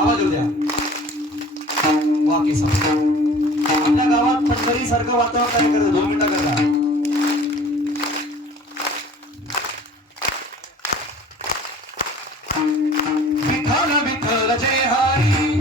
आवाज येऊ द्या. वाकी आपल्या गावात पंढरी सारखं वातावरण काय करतं 2 मिनिटं करता. विठ्ठल विठ्ठल जय हरी